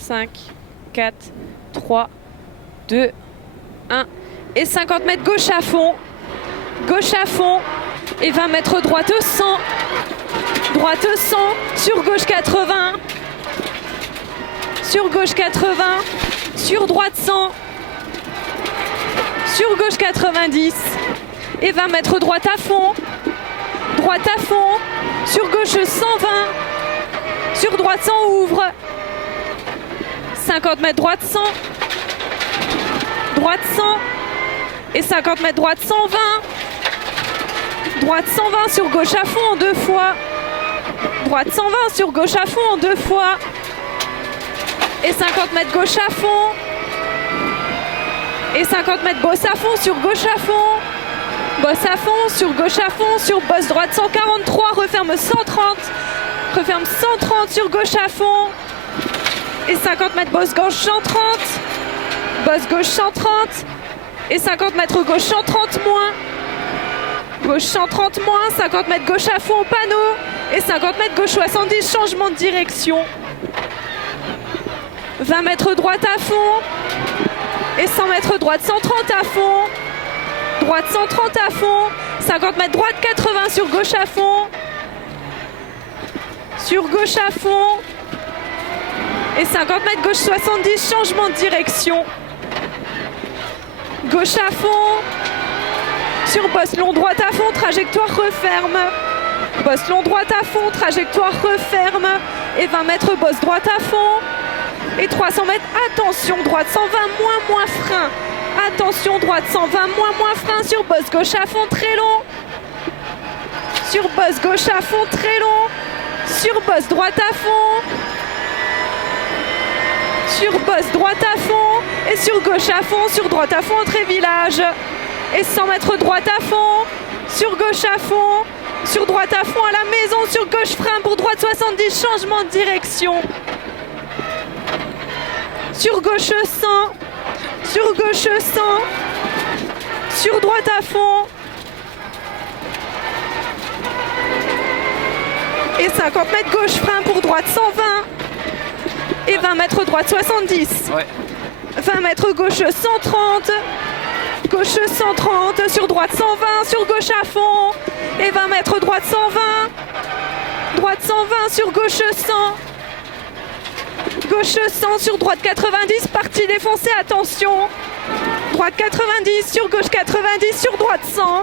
5, 4, 3, 2, 1. Et 50 mètres gauche à fond. Gauche à fond. Et 20 mètres droite 100. Droite 100. Sur gauche 80. Sur gauche 80. Sur droite 100. Sur gauche 90. Et 20 mètres droite à fond. Droite à fond. Sur gauche 120. Sur droite 100 ouvre. 50 mètres droite 100. Droite 100. Et 50 mètres droite 120. Droite 120 sur gauche à fond en 2 fois. Droite 120 sur gauche à fond en 2 fois. Et 50 mètres gauche à fond. Et 50 mètres bosse à fond sur gauche à fond. Bosse à fond sur gauche à fond. Sur bosse droite 143. Referme 130. Referme 130 sur gauche à fond. Et 50 mètres bosse gauche 130. Bosse gauche 130. Et 50 mètres gauche 130 moins. Gauche 130 moins. 50 mètres gauche à fond au panneau. Et 50 mètres gauche 70. Changement de direction. 20 mètres droite à fond. Et 100 mètres droite 130 à fond. Droite 130 à fond. 50 mètres droite 80 sur gauche à fond. Sur gauche à fond. Et 50 mètres gauche 70. Changement de direction. Gauche à fond. Sur bosse long droite à fond. Trajectoire referme. Bosse long droite à fond. Trajectoire referme. Et 20 mètres bosse droite à fond. Et 300 mètres, attention, droite 120, moins frein. Attention, droite 120, moins frein sur bosse gauche à fond, très long. Sur bosse gauche à fond, très long. Sur bosse droite à fond. Sur bosse droite à fond. Et sur gauche à fond, sur droite à fond, entrée village. Et 100 mètres droite à fond. Sur gauche à fond. Sur droite à fond à la maison, sur gauche frein pour droite 70, changement de direction. Sur gauche 100, sur gauche 100, sur droite à fond. Et 50 mètres gauche frein pour droite 120. Et 20 mètres droite 70. Ouais. 20 mètres gauche 130. Gauche 130, sur droite 120, sur gauche à fond. Et 20 mètres droite 120. Droite 120 sur gauche 100. Gauche 100 sur droite 90, partie défoncée, attention. Droite 90 sur gauche 90, sur droite 100.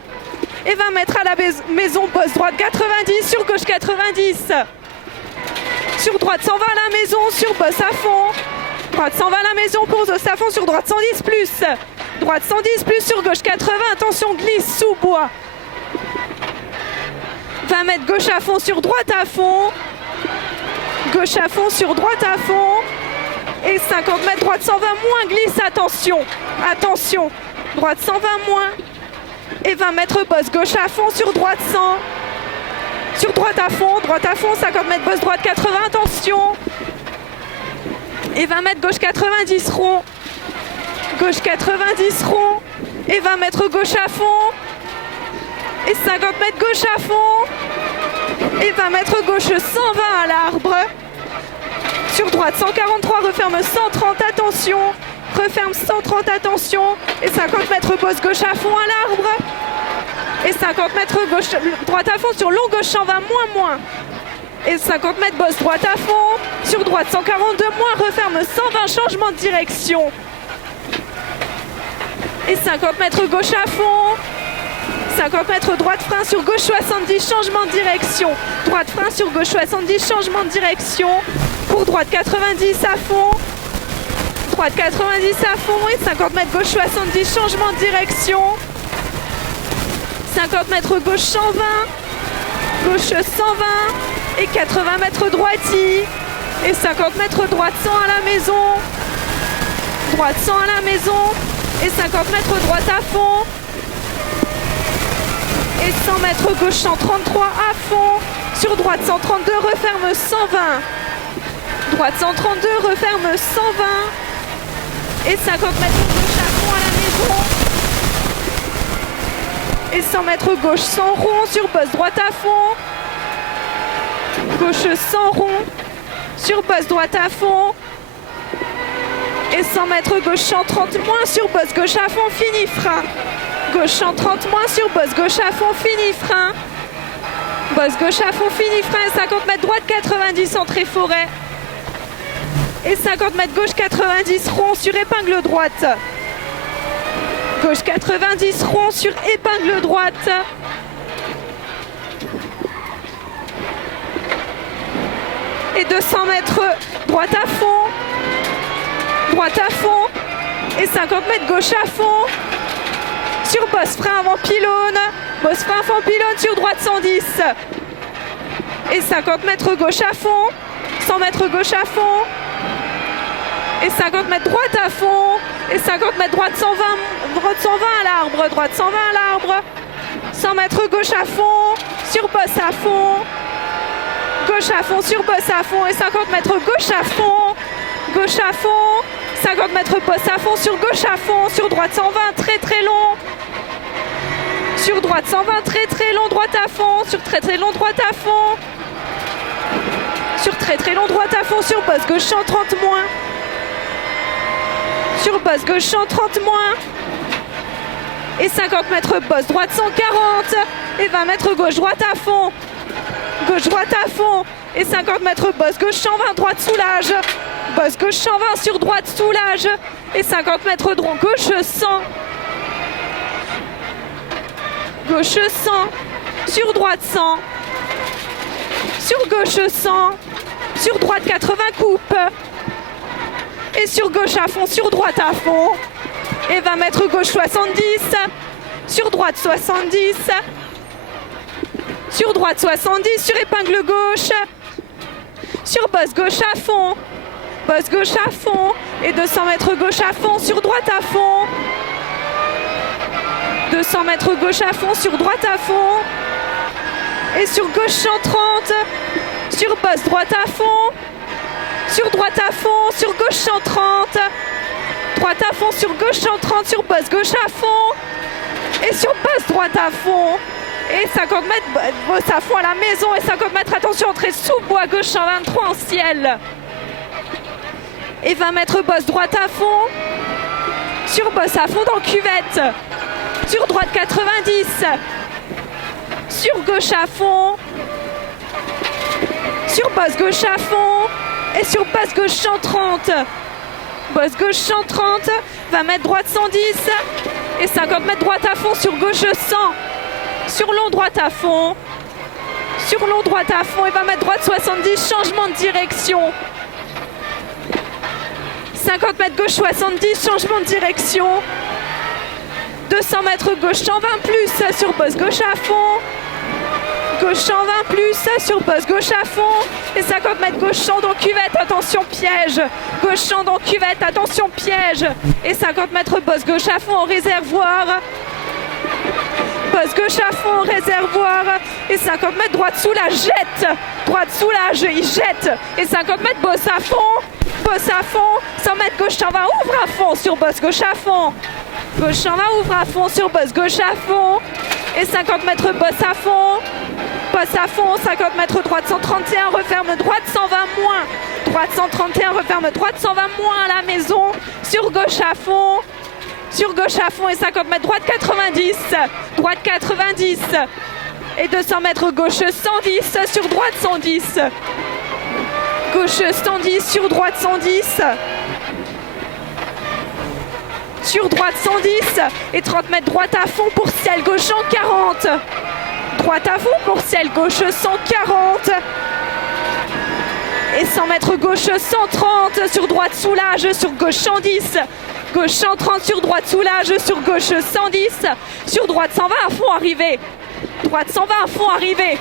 Et 20 mètres à la maison, bosse droite 90 sur gauche 90. Sur droite 120 à la maison, sur bosse à fond. Droite 120 à la maison, pause à fond sur droite 110 plus. Droite 110 plus sur gauche 80, attention glisse sous bois. 20 mètres gauche à fond sur droite à fond. Gauche à fond sur droite à fond. Et 50 mètres droite 120 moins glisse, attention. Attention. Droite 120 moins. Et 20 mètres bosse gauche à fond sur droite 100. Sur droite à fond, 50 mètres bosse droite 80, attention. Et 20 mètres gauche 90 rond. Gauche 90 rond. Et 20 mètres gauche à fond. Et 50 mètres gauche à fond. Et 20 mètres gauche 120 à l'arbre. Sur droite 143, referme 130, attention. Referme 130, attention. Et 50 mètres bosse gauche à fond à l'arbre. Et 50 mètres gauche, droite à fond sur long gauche 120, moins. Et 50 mètres bosse droite à fond. Sur droite 142, moins, referme 120, changement de direction. Et 50 mètres gauche à fond. 50 mètres droite frein sur gauche 70, changement de direction. Droite frein sur gauche 70, changement de direction. Pour droite 90 à fond. Droite 90 à fond et 50 mètres gauche 70, changement de direction. 50 mètres gauche 120. Gauche 120 et 80 mètres droiti. Et 50 mètres droite 100 à la maison. Droite 100 à la maison. Et 50 mètres droite à fond. Et 100 mètres gauche 133 à fond. Sur droite 132, referme 120. Droite 132, referme 120. Et 50 mètres gauche à fond à la maison. Et 100 mètres gauche 100 rond sur bosse droite à fond. Gauche 100 rond. Sur bosse droite à fond. Et 100 mètres gauche 130 moins sur bosse gauche à fond, fini frein. Gauche 130 moins sur bosse gauche à fond, fini frein. Bosse gauche à fond, fini frein. Et 50 mètres droite 90 entrée forêt. Et 50 mètres gauche 90 rond sur épingle droite. Gauche 90 rond sur épingle droite. Et 200 mètres droite à fond. Droite à fond. Et 50 mètres gauche à fond. Sur bosse frein avant pylône. Bosse frein avant pylône sur droite 110. Et 50 mètres gauche à fond. 100 mètres gauche à fond. Et 50 mètres droite à fond. Et 50 mètres droite 120 à l'arbre. Droite 120 à l'arbre. 100 mètres gauche à fond. Sur bosse à fond. Gauche à fond sur bosse à fond. Et 50 mètres gauche à fond. Gauche à fond. 50 mètres bosse à fond sur gauche à fond. Sur droite 120 très très long. Sur droite 120 très très long. Droite à fond. Sur très très long droite à fond. Sur très très long droite à fond. Sur bosse gauche 130 moins. Sur bosse gauche 130 moins. Et 50 mètres bosse droite 140. Et 20 mètres gauche droite à fond. Gauche droite à fond. Et 50 mètres bosse gauche 120 droite soulage. Bosse gauche 120 sur droite soulage. Et 50 mètres droit gauche 100. Gauche 100. Sur droite 100. Sur gauche 100. Sur droite 80 coupe. Et sur gauche à fond, sur droite à fond. Et 20 mètres gauche 70. Sur droite 70. Sur droite 70. Sur épingle gauche. Sur bosse gauche à fond. Bosse gauche à fond. Et 200 mètres gauche à fond. Sur droite à fond. 200 mètres gauche à fond. Sur droite à fond. Et sur gauche 130. Sur bosse droite à fond. Sur droite à fond, sur gauche 130. Droite à fond, sur gauche 130, sur bosse gauche à fond. Et sur bosse droite à fond. Et 50 mètres bosse à fond à la maison. Et 50 mètres, attention, entrée sous bois gauche 123 en ciel. Et 20 mètres bosse droite à fond. Sur bosse à fond dans cuvette. Sur droite 90. Sur gauche à fond. Sur bosse gauche à fond. Et sur bosse gauche 130. Bosse gauche 130. 20 mètres droite 110. Et 50 mètres droite à fond sur gauche 100. Sur long droite à fond. Sur long droite à fond. Et 20 mètres droite 70. Changement de direction. 50 mètres gauche 70. Changement de direction. 200 mètres gauche 120 plus sur bosse gauche à fond. Gauche 120 plus sur bosse gauche à fond. Et 50 mètres gauche 100 dans cuvette, attention piège. Gauche 100 dans cuvette, attention piège. Et 50 mètres bosse gauche à fond au réservoir. Bosse gauche à fond au réservoir. Et 50 mètres droite soulage, jette. Droite soulage, il jette. Et 50 mètres bosse à fond. Bosse à fond. 100 mètres gauche 120, ouvre à fond sur bosse gauche à fond. Gauche 120, ouvre à fond sur bosse gauche à fond. Et 50 mètres bosse à fond. Bosse à fond, 50 mètres droite 131, referme droite 120 moins. Droite 131, referme droite 120 moins à la maison. Sur gauche à fond. Sur gauche à fond et 50 mètres droite 90. Droite 90. Et 200 mètres gauche 110, sur droite 110. Gauche 110, sur droite 110. Sur droite 110 et 30 mètres droite à fond pour ciel gauche 140. Droite à fond pour ciel gauche 140. Et 100 mètres gauche 130 sur droite soulage, sur gauche 110. Gauche 130 sur droite soulage, sur gauche 110. Sur droite 120 à fond arrivé. Droite 120 à fond arrivé.